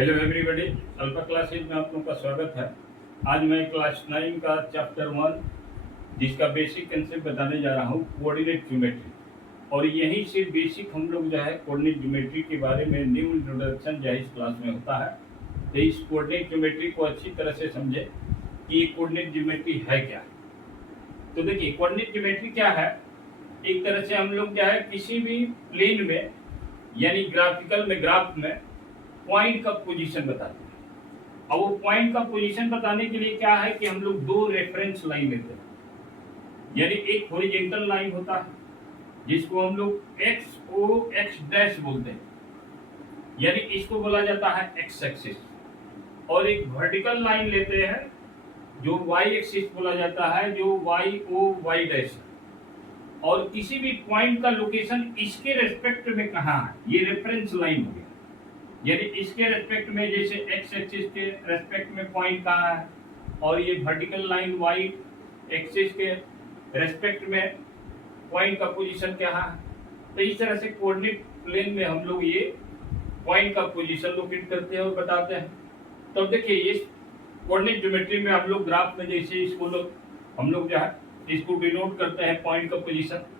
Hello everybody, alpha classes में आप लोगों का स्वागत है। आज मैं क्लास 9 का चैप्टर 1 जिसका बेसिक कंसेप्ट बताने जा रहा हूँ, कोऑर्डिनेट ज्योमेट्री। और यहीं से बेसिक हम लोग जो है कोऑर्डिनेट ज्योमेट्री के बारे में न्यू इंट्रोडक्शन जो है इस क्लास में होता है। तो इस कोऑर्डिनेट ज्योमेट्री को अच्छी तरह से समझे कि कोऑर्डिनेट ज्योमेट्री है क्या। तो देखिए, कोऑर्डिनेट ज्योमेट्री क्या है। एक तरह से हम लोग क्या है किसी भी प्लेन में यानी ग्राफिकल में ग्राफ में पॉइंट का पोजीशन बताते हैं। और वो पॉइंट का पोजीशन बताने के लिए क्या है कि हम लोग दो रेफरेंस लाइन लेते हैं। यानी एक हॉरिजॉन्टल लाइन होता है जिसको हम लोग एक्स ओ एक्स डैश बोलते हैं, यानी इसको बोला जाता है एक्स एक्सिस। और एक वर्टिकल लाइन लेते हैं जो वाई एक्सिस बोला जाता है, जो वाई ओ वाई डैश है। और किसी भी पॉइंट का लोकेशन इसके रेस्पेक्ट में कहाँ है, ये रेफरेंस लाइन हो गया। यानी इसके रेस्पेक्ट में, जैसे एक्स एक्सिस के रेस्पेक्ट में पॉइंट कहाँ है, और ये वर्टिकल लाइन वाई एक्सिस के रेस्पेक्ट में पॉइंट का पोजीशन क्या है। तो इस तरह से कोऑर्डिनेट प्लेन में हम लोग ये पॉइंट का पोजीशन लोकेट करते हैं और बताते हैं। तो देखिए, ये कोऑर्डिनेट ज्योमेट्री में हम लोग ग्राफ में जैसे इसको हम लोग जो है इसको डिनोट करते हैं पॉइंट का पोजीशन।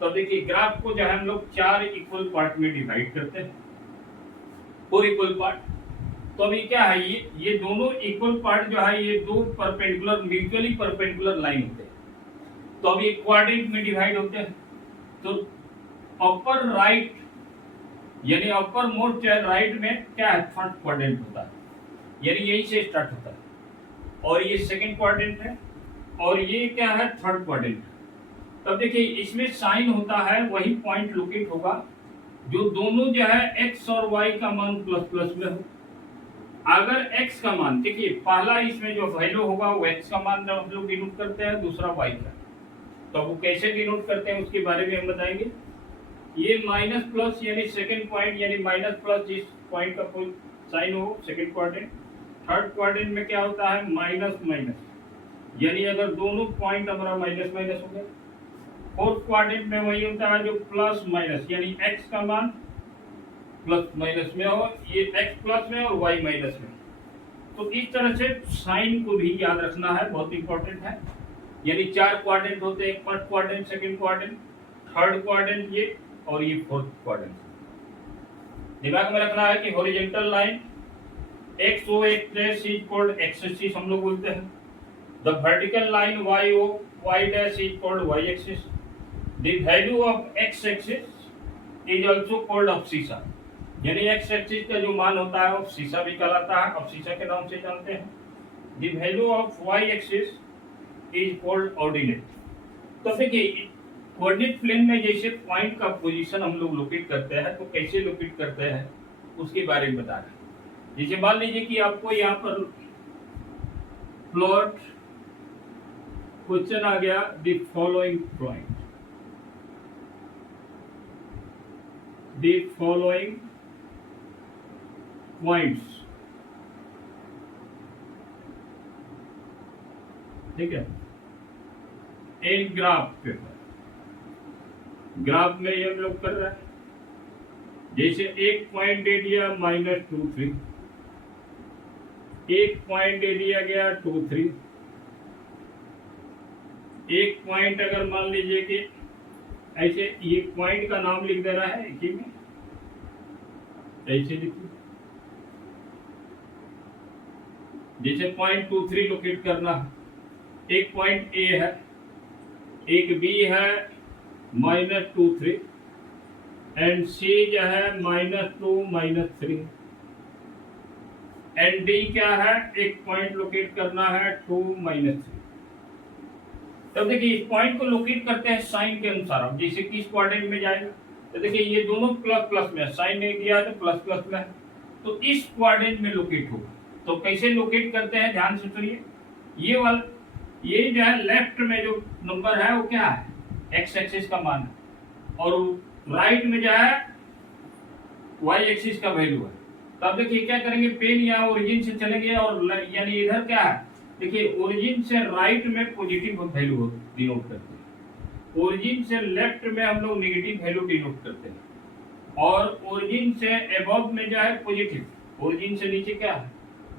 तो देखिए, ग्राफ को जो है हम लोग 4 इक्वल पार्ट में डिवाइड करते हैं, 4 इक्वल पार्ट। तो अभी क्या है, ये दोनों इक्वल पार्ट जो है ये दो परपेंडिकुलर म्यूचुअली परपेंडिकुलर लाइन होते हैं। तो अभी क्वाड्रेंट में डिवाइड होते हैं। तो अपर राइट यानी अपर मोस्ट राइट में क्या है, फर्स्ट क्वाड्रेंट होता है, यानी यही से स्टार्ट होता है। और ये सेकंड क्वाड्रेंट है, और ये क्या है, थर्ड क्वाड्रेंट। तब देखिए, इसमें साइन होता है वही पॉइंट लोकेट होगा जो दोनों जो है x और y का मान प्लस प्लस में हो। अगर x का मान, देखिए पहला इसमें जो वैल्यू होगा वो x का मान हम लोग डिनोट करते हैं, दूसरा y का। तो वो कैसे डिनोट करते हैं उसके बारे में हम बताएंगे। ये माइनस प्लस यानी सेकंड पॉइंट, यानी माइनस प्लस इस पॉइंट का साइन हो सेकंड क्वाड्रेंट। थर्ड क्वाड्रेंट में क्या होता है, माइनस माइनस, यानी अगर दोनों पॉइंट हमारा माइनस माइनस हो गए। फोर्थ क्वाड्रेंट में वही होता है जो प्लस माइनस, यानी x का मान प्लस माइनस में हो, ये x प्लस में और y माइनस में। तो इस तरह से साइन को भी याद रखना है, बहुत इंपॉर्टेंट है। यानी 4 क्वाड्रेंट होते हैं, first quadrant, second quadrant, third quadrant ये, और ये फोर्थ क्वाड्रेंट। दिमाग में रखना है कि horizontal line X O X dash is called X axis हम लोग बोलते हैं। The vertical line Y O Y dash is called Y axis. The value of x axis is also called abscissa, यानी x axis का जो मान होता है abscissa भी कहलाता है, abscissa के नाम से जानते हैं। The value of y axis is called ordinate। तो देखिए, कोऑर्डिनेट प्लेन में जैसे पॉइंट का पोजीशन हम लोग लोकेट करते हैं, तो कैसे लोकेट करते हैं उसके बारे में बता रहे हैं। जैसे मान लीजिए कि आपको यहाँ पर प्लॉट क्वेश्चन आ गया, the following point, the following points, ठीक है। इन ग्राफ पेपर, ग्राफ में ये हम लोग कर रहे हैं। जैसे एक पॉइंट दे दिया -2 3, एक पॉइंट दे दिया गया 2 3, एक पॉइंट अगर मान लीजिए कि ऐसे ये पॉइंट का नाम लिख दे रहा है एक ही में, ऐसे लिखिए। जैसे पॉइंट 2 3 लोकेट करना, एक पॉइंट ए है, एक बी है -2 3, एंड सी जो है -2 -3, एंड डी क्या है, एक पॉइंट लोकेट करना है 2 -3। तब देखिए, इस पॉइंट को लोकेट करते हैं साइन के अनुसार। अब जैसे किस क्वाड्रेंट में जाएगा, तो देखिए ये दोनों प्लस प्लस में, साइन नहीं दिया तो प्लस प्लस में, तो इस क्वाड्रेंट में लोकेट होगा। तो कैसे लोकेट करते हैं, ध्यान से सुनिए। ये वाला, ये जो है लेफ्ट में जो नंबर है वो क्या है, एक्स एक्सिस का मान है, और राइट में जो है वाई एक्सिस का वैल्यू है। तब देखिए क्या करेंगे, पेन यहाँ ओरिजिन से चलेंगे, और यानी इधर क्या है, देखिए ओरिजिन से राइट में पॉजिटिव वैल्यू डिनोट करते हैं, ओरिजिन से लेफ्ट में हम लोग नेगेटिव वैल्यू डिनोट करते हैं, और ओरिजिन से अबव में जो है पॉजिटिव, ओरिजिन से नीचे क्या है,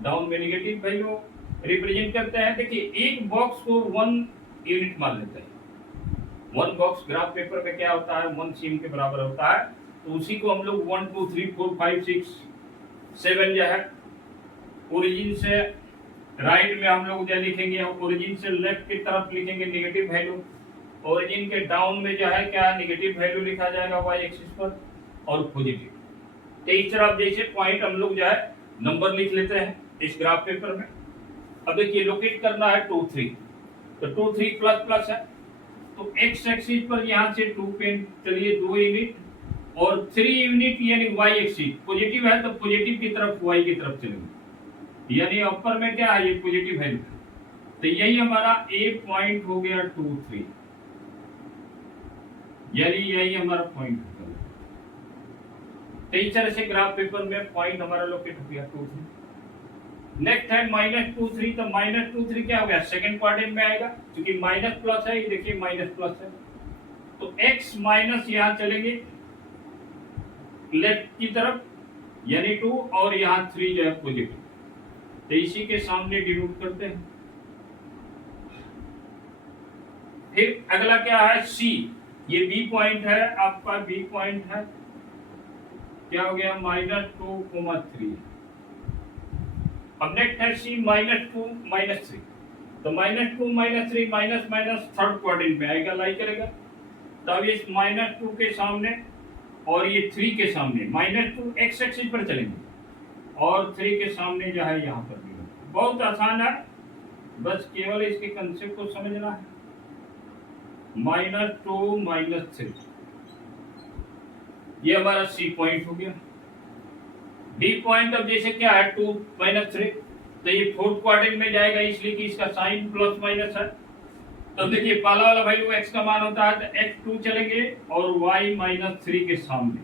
डाउन में नेगेटिव वैल्यू रिप्रेजेंट करते हैं। देखिए एक बॉक्स को 1 यूनिट मान लेते हैं, 1 बॉक्स ग्राफ पेपर में क्या होता है 1 सीम के बराबर होता है, तो उसी को हम लोग 1 2 3 4 5 6 7 जो है ओरिजिन से राइट में हम लोग क्या लिखेंगे, ओरिजिन से लेफ्ट की तरफ लिखेंगे नेगेटिव वैल्यू, ओरिजिन के डाउन में जो है क्या नेगेटिव वैल्यू लिखा जाएगा वाई एक्सिस पर और पॉजिटिव। तो इस तरह जैसे पॉइंट हम लोग जो है नंबर लिख लेते हैं इस ग्राफ पेपर में। अब देखिए लोकेट करना है 2 3, तो 2 3 प्लस प्लस है, तो एक्स एक्सिस पर यहाँ से 2 पेन चलिए 2 यूनिट और 3 यूनिट यानी वाई एक्सिस पॉजिटिव है तो पॉजिटिव की तरफ वाई की तरफ चलेंगे, यानी अपर में क्या है ये पॉजिटिव है, तो यही हमारा ए पॉइंट हो गया 2 3, यानी यही हमारा पॉइंट हो गया। तो इस तरह से ग्राफ पेपर में पॉइंट हमारा लोकेट हो गया 2 3। नेक्स्ट है -2 3, तो -2 3 क्या हो गया सेकंड क्वाड्रेंट में आएगा, क्योंकि माइनस प्लस है, ये देखिए माइनस प्लस है, तो x माइनस यहाँ चलेंगे लेफ्ट की तरफ यानी 2 और यहाँ 3 जो है पॉजिटिव, तो इसी के सामने डिनोट करते हैं। फिर अगला क्या है C, ये B पॉइंट है आपका, B पॉइंट है क्या हो गया -2, 3। अब नेक्स्ट है C -2 -3, तो -2 -3 माइनस माइनस थर्ड क्वाड्रेंट में आएगा, लाई करेगा, तब इस -2 के सामने और ये 3 के सामने -2 एक्स एक्सिस पर चलेंगे और 3 के सामने जो है यहाँ पर भी। बहुत आसान है, बस केवल इसके कंसेप्ट को समझना है। -2 -3 ये हमारा C पॉइंट हो गया। D पॉइंट अब जैसे क्या है 2 -3, तो ये फोर्थ क्वाड्रेंट में जाएगा, इसलिए कि इसका साइन प्लस माइनस है। तो देखिए पहला वाला वैल्यू x का मान होता है तो x 2 चलेंगे और y -3 के सामने,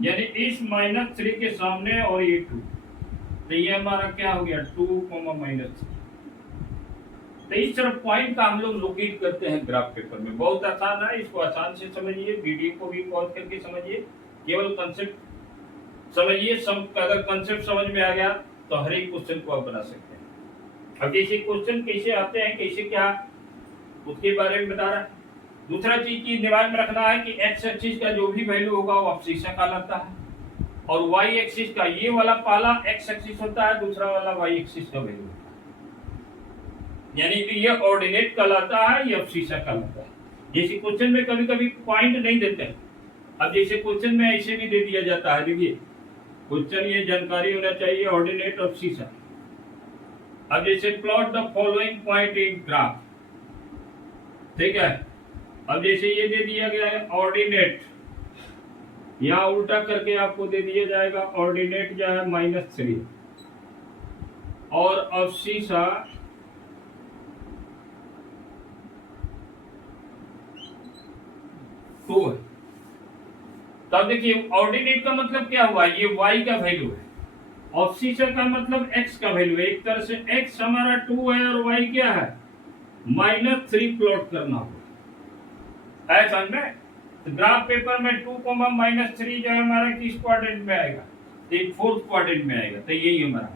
यानी इस -3 के सामने और ये 2, तो ये हमारा क्या हो गया 2, -3। तो इस तरह पॉइंट का हम लोग लोकेट करते हैं ग्राफ पेपर में। बहुत आसान है, इसको आसान से समझिए, वीडियो को भी पॉज करके समझिए, केवल कंसेप्ट समझिए। अगर कंसेप्ट समझ में आ गया तो हर एक क्वेश्चन को आप बना सकते हैं। अब जैसे क्वेश्चन कैसे आते हैं, कैसे क्या, उसके बारे में बता रहा है। दूसरा चीज की दिमाग में रखना है कि एक्स एक्सिस का जो भी वैल्यू होगा वो अब्सिसा कहलाता है, और वाई एक्सिस का ये वाला पहला एक्स एक्सिस होता है, दूसरा वाला वाई एक्सिस का वैल्यू, यानी कि ये ऑर्डिनेट कहलाता है, ये अब्सिसा कहलाता है। जैसे क्वेश्चन में कभी कभी पॉइंट नहीं देते हैं, अब जैसे क्वेश्चन में ऐसे भी दे दिया जाता है, देखिए क्वेश्चन ये जानकारी होना चाहिए ऑर्डिनेट अब्सिसा। अब जैसे plot the following point in graph, ठीक है। अब जैसे ये दे दिया गया है ऑर्डिनेट, यहाँ उल्टा करके आपको दे दिया जाएगा ऑर्डिनेट जो है -3 और अब्सिसा टू है। तब देखिए ऑर्डिनेट का मतलब क्या हुआ, ये y का वैल्यू है, अब्सिसा का मतलब x का वैल्यू है। एक तरह से x हमारा 2 है और y क्या है -3 प्लॉट करना होगा, है समझ में। तो ग्राफ पेपर में 2, -3 जो है हमारा किस क्वाड्रेंट में आएगा, तो फोर्थ क्वाड्रेंट में आएगा, तो यही हमारा।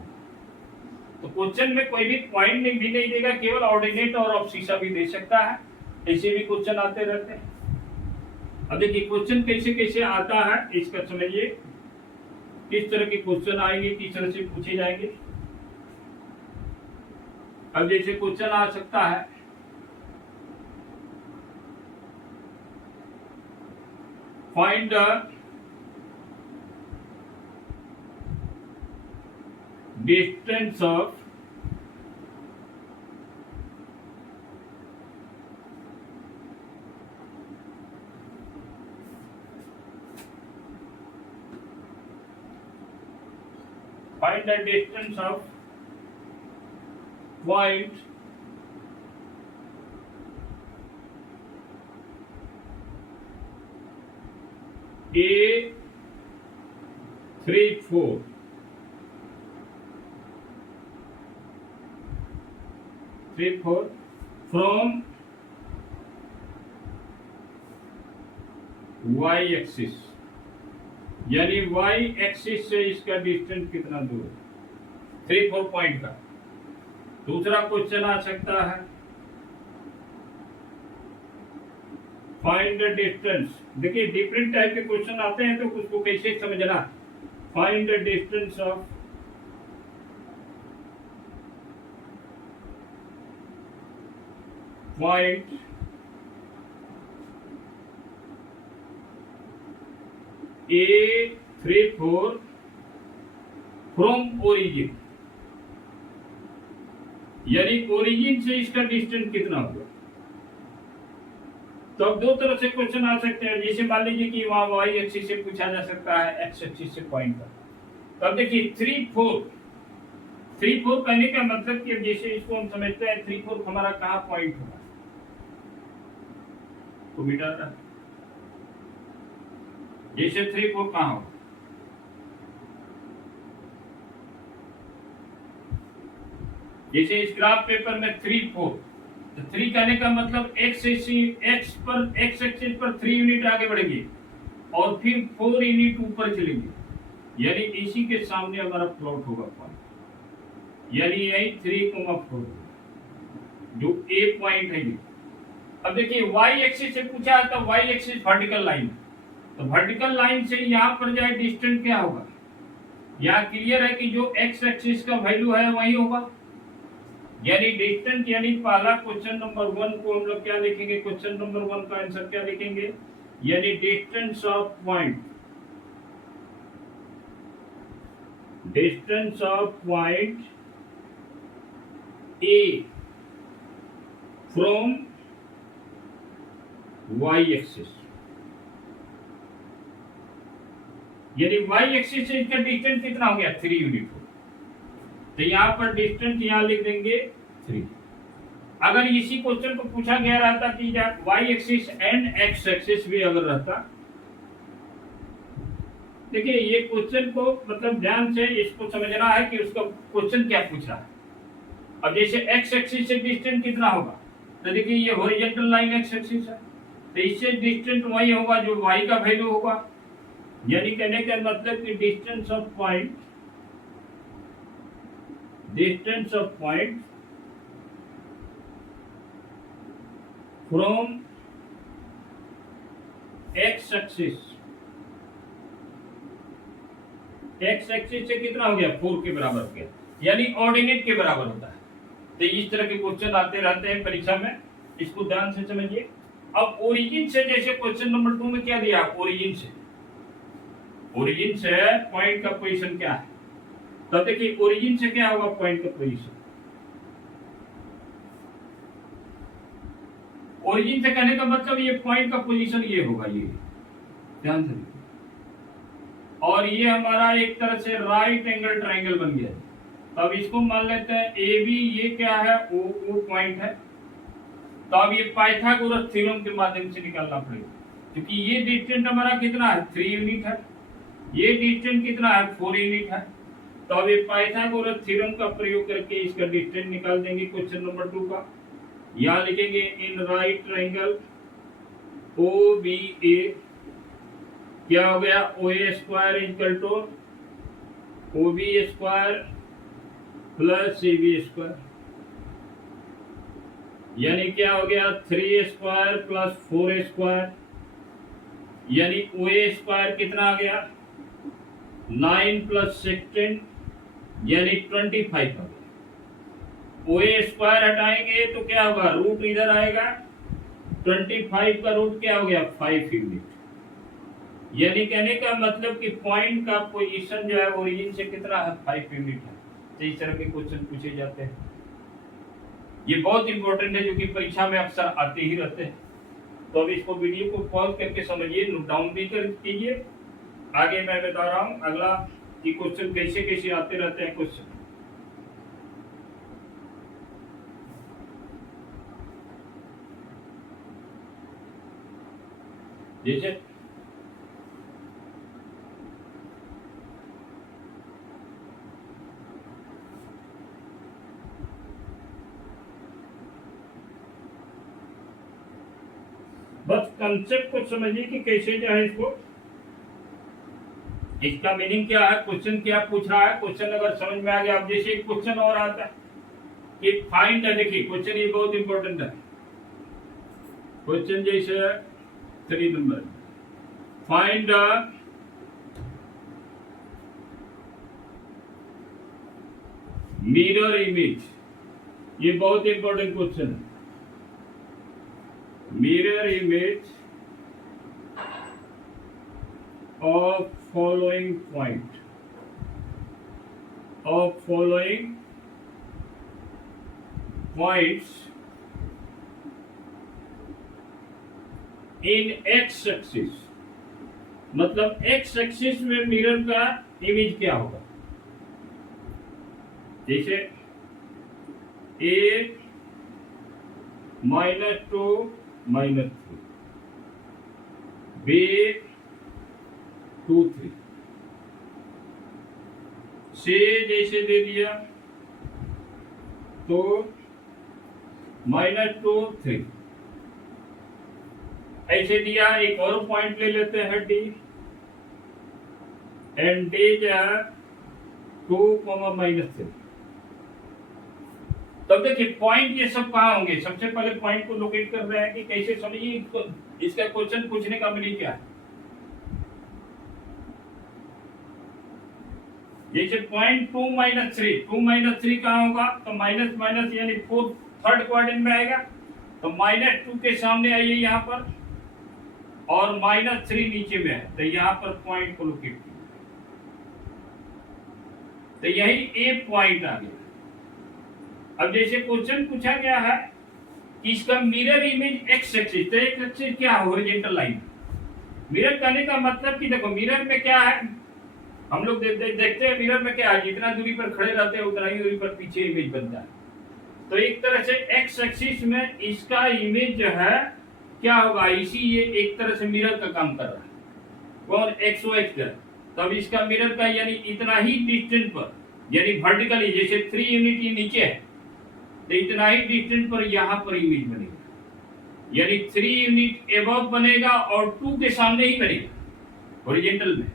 तो क्वेश्चन में कोई भी पॉइंट भी नहीं देगा, केवल ऑर्डिनेट और अब्सिसा भी दे सकता है, ऐसे भी क्वेश्चन आते रहते हैं। अब देखिए क्वेश्चन कैसे कैसे आता है इसका समझिए, किस तरह के क्वेश्चन आएंगे, किस तरह से पूछे जाएंगे। अब जैसे क्वेश्चन आ सकता है find the distance of find the distance of point A 3 4 from y axis यानी वाई एक्सिस से इसका डिस्टेंस कितना दूर है, 3-4 पॉइंट का। दूसरा क्वेश्चन आ सकता है फाइंड द डिस्टेंस। देखिए डिफरेंट टाइप के क्वेश्चन आते हैं तो उसको कैसे समझना। Find the distance of point A34 from origin, यानी ओरिजिन से इसका डिस्टेंस कितना होगा। तो अब दो तरह से क्वेश्चन आ सकते हैं। जैसे मान लीजिए कि वहां वाई एक्सिस से पूछा जा सकता है, एक्स एक्सिस से पॉइंट का। तो अब देखिए 3-4 कहने का मतलब कि जैसे इसको हम समझते हैं 3-4 हमारा कहाँ पॉइंट होगा, तो मीटर जैसे 3-4 कहाँ होगा, जैसे इस ग्राफ पेपर में 3-4, तो 3 कहने का मतलब एक्स एक्सिस पर 3 यूनिट आगे बढ़ेंगे और फिर 4 यूनिट ऊपर चलेंगे, यानी इसी के सामने हमारा प्लॉट होगा पॉइंट, यानी यही 3,4 जो ए पॉइंट है ये। अब देखिए वाई एक्सिस से पूछा है तो वाई एक्सिस वर्टिकल लाइन, तो वर्टिकल लाइन से यहाँ पर जाए डिस्टेंस क्या होगा। यहाँ क्लियर है कि जो एक्स एक्सिस का वैल्यू है वही होगा, यानी डिस्टेंस, यानी पहला क्वेश्चन नंबर 1 को हम लोग क्या लिखेंगे, क्वेश्चन नंबर 1 का आंसर क्या लिखेंगे, यानी distance of point A from Y axis, यानी वाई एक्सिस से इसका डिस्टेंस कितना हो गया, 3 यूनिट हो। तो यहाँ पर डिस्टेंस यहाँ लिख देंगे 3। अगर इसी क्वेश्चन को पूछा गया रहता कि Y axis and X axis भी अगर रहता, देखिए ये क्वेश्चन को मतलब ध्यान से इसको समझना है कि उसका क्वेश्चन क्या पूछा है। अब जैसे एक्स एक्सिस से डिस्टेंस कितना होगा, तो देखिए ये हॉरिजॉन्टल लाइन एक्स एक्सिस है, तो इससे डिस्टेंस वही होगा जो वाई का वैल्यू होगा, यानी कहने का मतलब कि distance of point from x axis से कितना हो गया, 4 के बराबर हो गया, यानी ऑर्डिनेट के बराबर होता है। तो इस तरह के क्वेश्चन आते रहते हैं परीक्षा में, इसको ध्यान से समझिए। अब ओरिजिन से, जैसे क्वेश्चन नंबर 2 में क्या दिया, ओरिजिन से पॉइंट का पोजीशन क्या है। तो देखिए ओरिजिन से क्या होगा, पॉइंट का पोजीशन। ओरिजिन से कहने का मतलब ये पॉइंट का पोजीशन ये होगा, ये ध्यान से। और ये हमारा एक तरह से राइट एंगल ट्रायंगल बन गया। तो अब इसको मान लेते हैं ए बी, ये क्या है, ओ पॉइंट है। तो अब ये पाइथागोरस थ्योरम के माध्यम से निकालना पड़ेगा, क्योंकि ये डिस्टेंस हमारा कितना है, 3 यूनिट है, ये डिस्टेंस कितना है, 4 यूनिट है। तो अब ये पाइथागोरस थ्योरम का प्रयोग करके इसका डिस्टेंस निकाल देंगे क्वेश्चन नंबर 2 का। यहाँ लिखेंगे in right triangle O B A क्या हो गया, O A square equal to O B square plus A B square, यानी क्या हो गया, 3 स्क्वायर प्लस 4 स्क्वायर, यानी ओ ए स्क्वायर कितना आ गया, 9 प्लस 16 यानी 25 हो गया। ओ ए स्क्वायर हटाएंगे तो क्या होगा, रूट इधर आएगा, 25 का रूट क्या हो गया, 5 यूनिट। यानी कहने का मतलब कि पॉइंट का पोजीशन जो है ओरिजिन से कितना है, 5 यूनिट है। तो इस तरह के क्वेश्चन पूछे जाते हैं, ये बहुत इंपॉर्टेंट है, जो कि परीक्षा में अक्सर आते ही रहते हैं। तो अब इसको वीडियो को पॉज करके समझिए, नोट डाउन भी कर कीजिए। आगे मैं बता रहा हूँ अगला कि क्वेश्चन कैसे कैसे आते रहते हैं क्वेश्चन। जैसे बस कंसेप्ट को समझिए कि कैसे जो है इसको इसका मीनिंग क्या है, क्वेश्चन क्या पूछ रहा है, क्वेश्चन अगर समझ में आ गया। अब जैसे एक क्वेश्चन और आता है कि फाइंड, देखिए क्वेश्चन ये बहुत इंपॉर्टेंट है। क्वेश्चन जैसे 3 नंबर, फाइंड मिरर इमेज, ये बहुत इंपॉर्टेंट क्वेश्चन है। Mirror image of following point, of following points in x axis, मतलब x axis में मिरर का इमेज क्या होगा। जैसे a -2 -3, b 2 3, से जैसे दे दिया तो -2 3, ऐसे दिया। एक और पॉइंट ले लेते हैं डी, एंड डी जो है 2 -3। तब देखिए पॉइंट ये सब कहाँ होंगे। सबसे पहले पॉइंट को लोकेट कर रहे हैं कि कैसे समझिए इसका क्वेश्चन पूछने का मीनिंग क्या है। जैसे पॉइंट 2 -3 कहाँ होगा, तो माइनस माइनस यानी थर्ड क्वाड्रेंट में आएगा। तो -2 के सामने आइए यहाँ पर, और -3 नीचे में है, तो यहाँ पर पॉइंट को लोकेट कीजिए। तो यही ए पॉइंट आ गया। अब जैसे क्वेश्चन पूछा गया है कि इसका मिरर इमेज एक्स एक्सिस, तो एक्स एक्सिस क्या है, हॉरिजॉन्टल लाइन। मिरर करने का मतलब कि देखो मिरर में क्या है, हम लोग देखते हैं मिरर में क्या है, जितना दूरी पर खड़े रहते हैं उतना ही दूरी पर पीछे इमेज बनता है। तो एक तरह से एक्स एक्सिस में इसका इमेज जो है क्या होगा, इसी ये एक तरह से मिरर का काम कर रहा है। कौन, एक्स ओ एक्स। तब इसका मिरर का यानी इतना ही डिस्टेंस पर, यानी वर्टिकली जैसे 3 यूनिट ये नीचे है, तो इतना ही डिस्टेंस पर यहाँ पर इमेज बनेगा, यानी 3 यूनिट एबव बनेगा और 2 के सामने ही बनेगा हॉरिजॉन्टल में।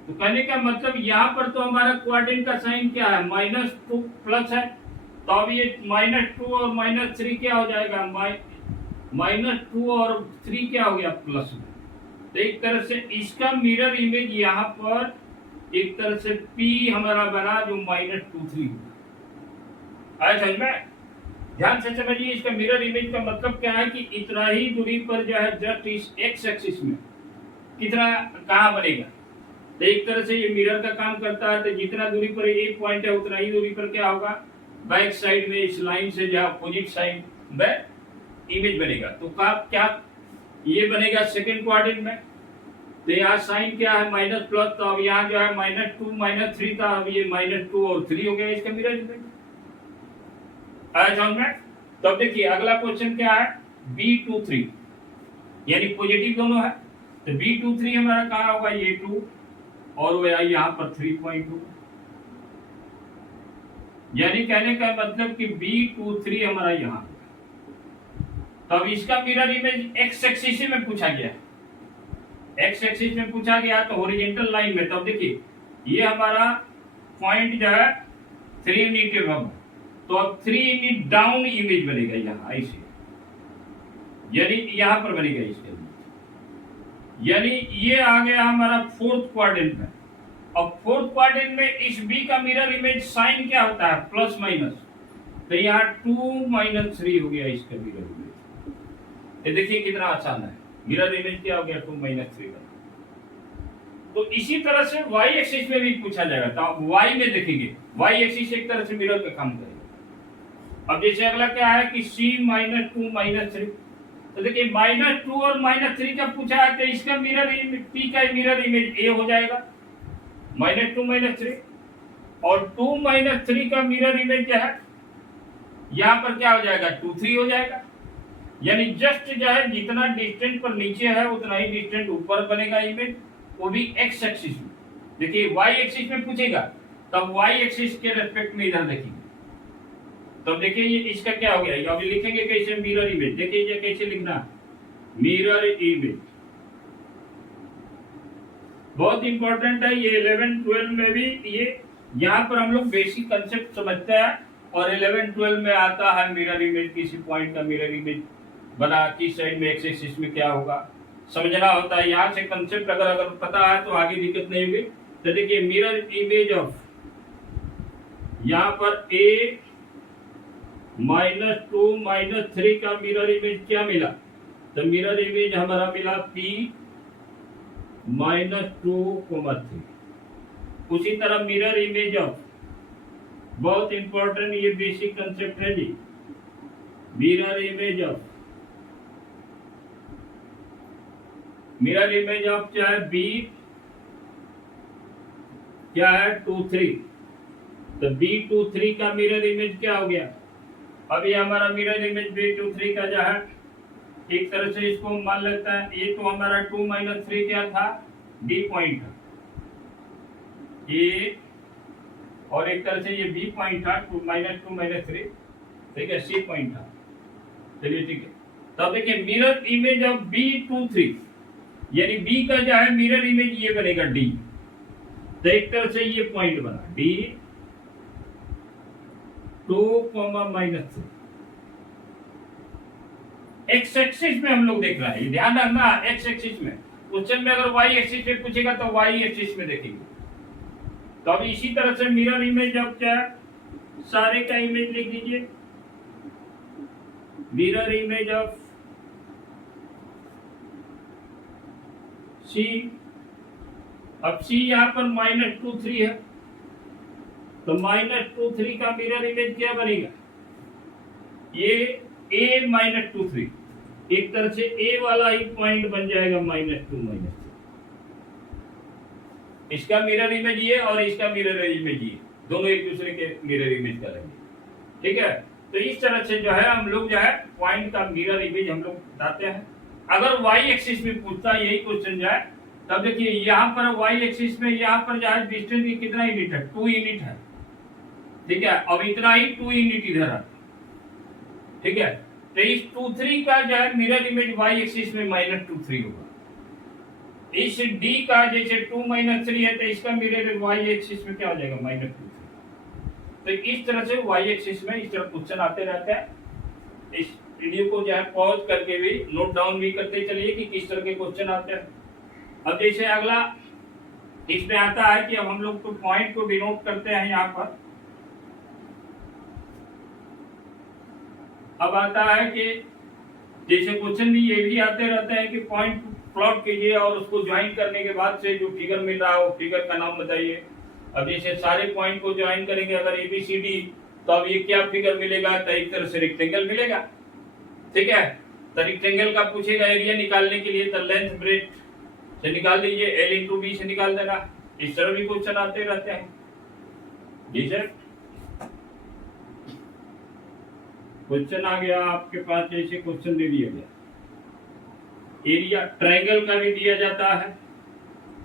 तो कहने का मतलब यहाँ पर तो हमारा क्वाड्रेंट का साइन क्या है, -2 प्लस है। तो अब ये -2 और -3 क्या हो जाएगा, -2 और 3 क्या हो गया, प्लस में। तो एक तरह से इसका मिरर इमेज यहाँ पर एक तरह से P हमारा बना जो -2 3 आया समझ में। ध्यान से समझिए, इसका मिरर इमेज का मतलब क्या है कि इतना ही दूरी पर जो है जस्ट इस एक्स एक्सिस में कितना कहाँ बनेगा। तो एक तरह से ये मिरर का काम करता है। तो जितना दूरी पर एक पॉइंट है उतना ही दूरी पर क्या होगा, बैक साइड में इस लाइन से जो अपोजिट साइड में इमेज बनेगा। तो क्या ये बनेगा सेकंड क्वाड्रेंट में। तो यहाँ साइन क्या है, माइनस प्लस, तो अब यहाँ जो है -2 -3 था, अब ये -2 और 3 हो गया इसका मिरर इमेज। आया समझ में। तो अब देखिए अगला क्वेश्चन क्या है, B23 यानी पॉजिटिव दोनों है। तो B23 हमारा कहाँ होगा, ये 2 और वो यहाँ पर 3.2, यानी कहने का मतलब कि B23 हमारा यहाँ। तो अब इसका मिरर इमेज एक्स एक्सिस में पूछा गया, एक्स एक्सिस में पूछा गया तो हॉरिजॉन्टल लाइन में। तब देखिए ये हमारा पॉइंट जो है 3 यूनिट एबव, तो अब 3 यूनिट डाउन इमेज बनेगा यहाँ ऐसे, यानी यहाँ पर बनेगा इसके, यानी ये आ गया हमारा फोर्थ क्वाड्रेंट में। अब फोर्थ क्वाड्रेंट में इस बी का मिरर इमेज साइन क्या होता है, प्लस माइनस। तो यहाँ 2 - 3 हो गया इसका मिरर इमेज। ये देखिए कितना आसान है, मिरर इमेज क्या हो गया 2 - 3 का। तो इसी तरह से y एक्सिस में भी पूछा जाएगा। तो आप y में देखेंगे, y एक्सिस एक तरह से मिरर का काम करेगा। अब जैसे अगला क्या है कि c -2 - 3, तो देखिए -2 और -3 का पूछा है, तो इसका मिरर इमेज p का मिरर इमेज a हो जाएगा, -2 - 3। और 2 - 3 का मिरर इमेज क्या है, यहाँ पर क्या हो जाएगा, 2 3 हो जाएगा। यानी जस्ट जो है जितना डिस्टेंस पर नीचे है उतना ही डिस्टेंस ऊपर बनेगा इमेज, वो भी एक्स एक्सिस में। देखिए वाई एक्सिस में पूछेगा तब वाई एक्सिस के रेस्पेक्ट में इधर देखेंगे। तो देखिए ये इसका क्या हो गया, अभी लिखेंगे कैसे, मिरर इमेज। देखिए ये कैसे लिखना, मिरर इमेज बहुत इंपॉर्टेंट है ये 11 12 में भी। ये यहाँ पर हम लोग बेसिक कंसेप्ट समझते हैं, और 11 12 में आता है मिरर इमेज, किसी पॉइंट का मिरर इमेज बना, किस साइड में एक्स एक्सिस में क्या होगा समझना होता है। यहाँ से कंसेप्ट अगर पता है तो आगे दिक्कत नहीं होगी। तो देखिए मिरर इमेज ऑफ, यहाँ पर a -2 -3 का मिरर इमेज क्या मिला, तो मिरर इमेज हमारा मिला p -2, 3। उसी तरह मिरर इमेज ऑफ, बहुत इंपॉर्टेंट ये बेसिक कंसेप्ट है जी, mirror image of, mirror image of क्या है, b क्या है 2 3, तो B23 का मिरर इमेज क्या हो गया, अभी हमारा मिरर इमेज B23 का जो है, एक तरह से इसको मान लेता है, ये तो हमारा 2 - 3 क्या था, D पॉइंट था ये, और एक तरह से ये B पॉइंट था, 2 - 3, ठीक है, C पॉइंट था। चलिए ठीक है, तब देखिए मिरर इमेज ऑफ B23, यानी B का जो है मिरर इमेज ये बनेगा D, तो एक तरह से ये पॉइंट बना D 2, -3। एक्स एक्सिस में हम लोग देख रहे हैं, ध्यान रखना एक्स एक्सिस में, क्वेश्चन में अगर वाई एक्सिस में पूछेगा तो वाई एक्सिस में देखेंगे। तो अब इसी तरह से मिरर इमेज ऑफ क्या, सारे का इमेज लिख दीजिए, मिरर इमेज ऑफ सी। अब सी यहाँ पर -2 3 है, तो -2 3 का मिरर इमेज क्या बनेगा, ये a -2 3, एक तरह से a वाला ही पॉइंट बन जाएगा -2 -3। इसका मिरर इमेज ये और इसका मिरर इमेज ये, दोनों एक दूसरे के मिरर इमेज करेंगे, ठीक है। तो इस तरह से जो है हम लोग जो है पॉइंट का मिरर इमेज हम लोग बताते हैं। अगर वाई एक्सिस में पूछता है यही क्वेश्चन जाए, तब देखिए यहाँ पर वाई एक्सिस में यहाँ पर जो है डिस्टेंस कितना यूनिट है, 2 यूनिट है, ठीक है। अब इतना ही 2 यूनिट इधर है, ठीक है। तो इस 2 3 का जो है मिरर इमेज वाई एक्सिस में -2 3 होगा। इस d का जैसे 2 - 3 है, तो इसका मिरर वाई एक्सिस में क्या हो जाएगा, -2 3। तो इस तरह से वाई एक्सिस में इस तरह क्वेश्चन आते रहते हैं। इस वीडियो को जो है पॉज करके भी नोट डाउन भी करते चलिए कि किस तरह के क्वेश्चन आते हैं। अब जैसे अगला इसमें आता है कि अब हम लोग तो पॉइंट को डिनोट करते हैं यहाँ पर। अब आता है कि जैसे क्वेश्चन भी ये भी आते रहते हैं कि पॉइंट प्लॉट कीजिए और उसको ज्वाइन करने के बाद से जो फिगर मिल रहा है वो फिगर का नाम बताइए। अब जैसे सारे पॉइंट को ज्वाइन करेंगे अगर ABCD, तो अब ये क्या फिगर मिलेगा, तो एक तरह से रेक्टेंगल मिलेगा, ठीक है। तो रेक्टेंगल का पूछेगा एरिया निकालने के लिए, तो लेंथ ब्रेथ से निकाल दीजिए, L × B से निकाल देना। इस तरह भी क्वेश्चन आते रहते हैं। जी सर, क्वेश्चन आ गया आपके पास, जैसे क्वेश्चन दे दिया गया, एरिया ट्रायंगल का भी दिया जाता है।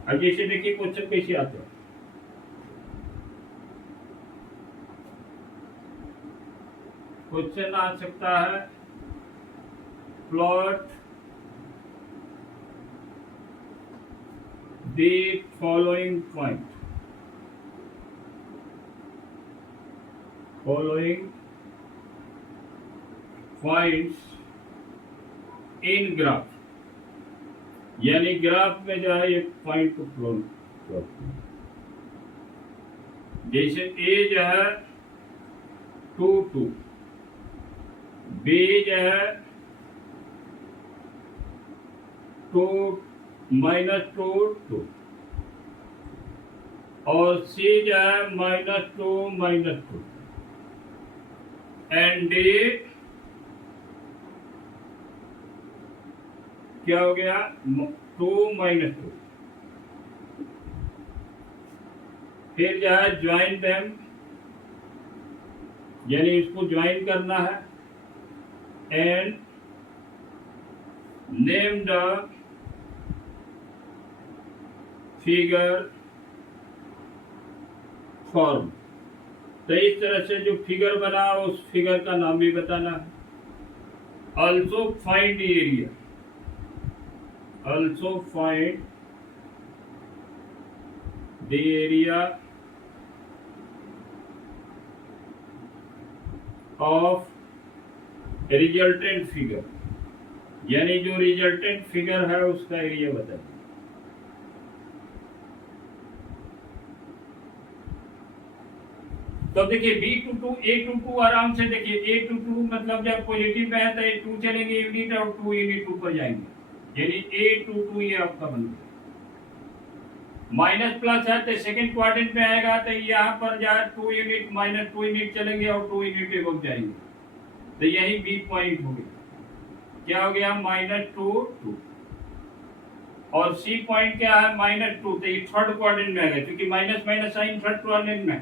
अब जैसे देखिए क्वेश्चन कैसे आते हैं, क्वेश्चन आ सकता है plot the following point, following points in graph, यानी ग्राफ में जो है एक पॉइंट को प्लॉट, जैसे A जो है 2 2, B जो है 2 -2 2, और C जो है -2 -2, एंड D क्या हो गया, 2 -2। फिर जो है ज्वाइन देम, यानी इसको ज्वाइन करना है, and name the figure form. तो इस तरह से जो फिगर बना उस फिगर का नाम भी बताना है। Also find area, also find the area of resultant figure, यानी जो रिजल्टेंट फिगर है उसका एरिया बताइए। तो देखिए B22 A22 आराम से देखिए A22 मतलब जब पॉजिटिव में है तो A2 चलेंगे यूनिट और 2 यूनिट ऊपर जाएंगे, यानी A22 ये आपका बन गया। माइनस प्लस है तो सेकंड क्वाड्रेंट में आएगा तो यहाँ पर जाए 2 यूनिट माइनस 2 यूनिट चलेंगे और 2 यूनिट एबव जाएंगे, तो यही B पॉइंट हो गया। क्या हो गया -2 2, और C पॉइंट क्या है -2, तो ये थर्ड क्वाड्रेंट में आएगा क्योंकि minus minus sign third quadrant में,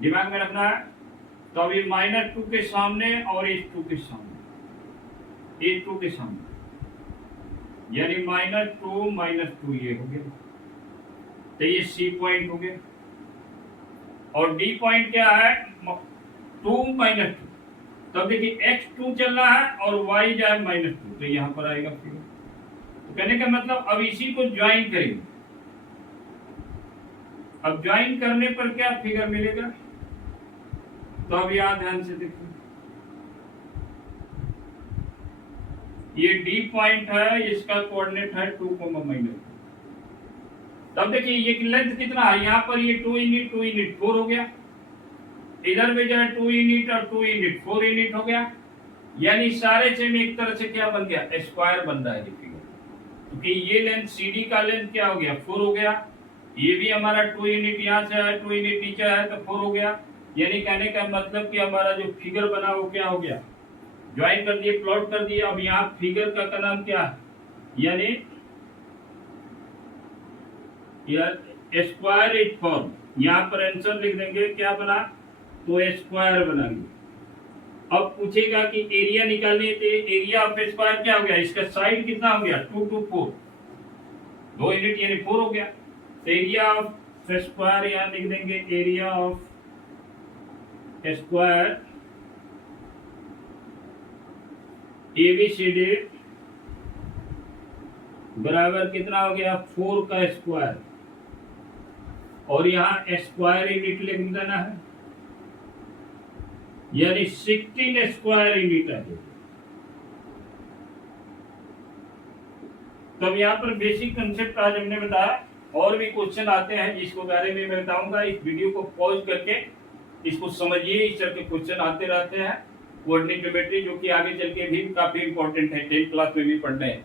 दिमाग में रखना है। तो अभी -2 के सामने और H2 के सामने, H2 के सामने, यानी -2 -2 ये हो गया, तो ये C पॉइंट हो गया। और D पॉइंट क्या है 2 -2, तब देखिए x2 चल रहा है और y जाए -2, तो यहाँ पर आएगा फिगर। तो कहने का मतलब अब इसी को ज्वाइन करेंगे। अब ज्वाइन करने पर क्या फिगर मिलेगा, तो अब यहाँ ध्यान से देखिए, ये D पॉइंट है, इसका कोऑर्डिनेट है 2, -2। तब देखिए ये लेंथ कितना है, यहाँ पर ये 2 यूनिट 4 हो गया, इधर में जो है 2 यूनिट और 2 यूनिट 4 यूनिट हो गया, यानी सारे से में एक तरह से क्या बन गया, स्क्वायर बन रहा है ये फिगर, क्योंकि ये लेंथ CD का लेंथ क्या हो गया 4 हो गया, ये भी हमारा 2 यूनिट यहाँ से है 2 यूनिट नीचे है तो 4 हो गया, यानी कहने का मतलब कि हमारा जो फिगर बना वो क्या हो गया, ज्वाइन कर दिए, प्लॉट कर दिए। अब यहाँ फिगर का नाम क्या है, यानी स्क्वायर इज फॉर्म, यहाँ पर आंसर लिख देंगे क्या बना, तो स्क्वायर बनाएंगे। अब पूछेगा कि एरिया निकालने, तो एरिया ऑफ स्क्वायर क्या हो गया, इसका साइड कितना हो गया 2 2 4, 2 यूनिट यानी 4 हो गया, तो एरिया ऑफ स्क्वायर यहाँ लिख देंगे, एरिया ऑफ स्क्वायर ABCD बराबर कितना हो गया 4 का स्क्वायर, और यहाँ स्क्वायर यूनिट लिख देना है, यानी 16 स्क्वायर यूनिट है। तो अब यहाँ पर बेसिक कंसेप्ट आज हमने बताया, और भी क्वेश्चन आते हैं जिसको बारे में मैं बताऊंगा। इस वीडियो को पॉज करके इसको समझिए, इस तरह के क्वेश्चन आते रहते हैं कोऑर्डिनेट ज्योमेट्री, जो कि आगे चल के भी काफी इंपॉर्टेंट है, 10th क्लास में भी पढ़ने हैं।